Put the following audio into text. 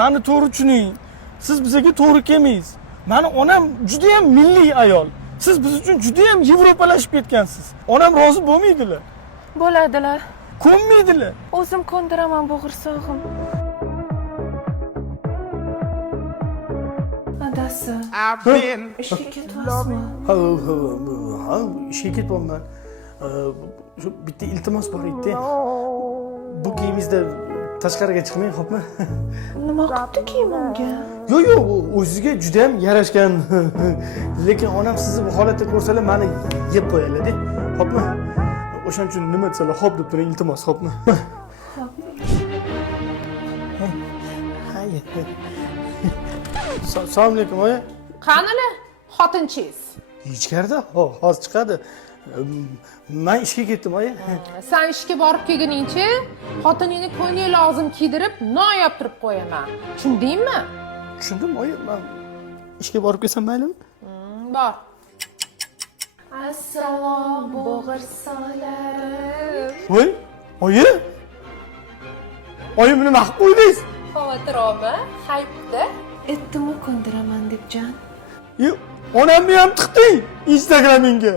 meni to'g'ri tushuning. Siz bizga to'g'ri kelmaysiz. Meni onam juda ham milliy ayol. Siz biz uchun juda ham yevropalashib ketgansiz. Onam rozi bo'lmaydilar. Bo'ladilar. Ko'nmaydilar. O'zim ko'ndiraman bo'g'irsog'im. Adasi. Ishga ketyapsizmi? Ha, ishga ketyapman. Shu bitta iltimos bor edi. Bu kiyimingizda tashqariga chiqmang, xo'pmi? Nima qilibdi kiyimimga? Yo'q, o'zingizga juda ham yarashgan. Lekin onam sizni bu holatda ko'rsalar, meni yeb qo'yadi, xo'pmi? O'shaning uchun nima desalar, xo'p deb turing, iltimos, xo'pmi? Assalomu alaykum, oyi. Qanili xotinchingiz? Ichkarida? Hozir chiqadi. Men ishga ketdim, oyi. Sen ishga borib kelguningcha, xotiningni ko'ylak lozim kiydirib, non yoptirib qo'yaman. Tushundingmi? Tushundim, oyi. Men ishga borib kelsam maylimi? Bor. Assalom bo'g'irsolarim. Voy, oyi. Oyim nima qilib qo'ydingiz? Xavotir olma, haypda. Aytdim-ku ko'ndiraman deb jon. Onamni ham tiqding Instagramingga.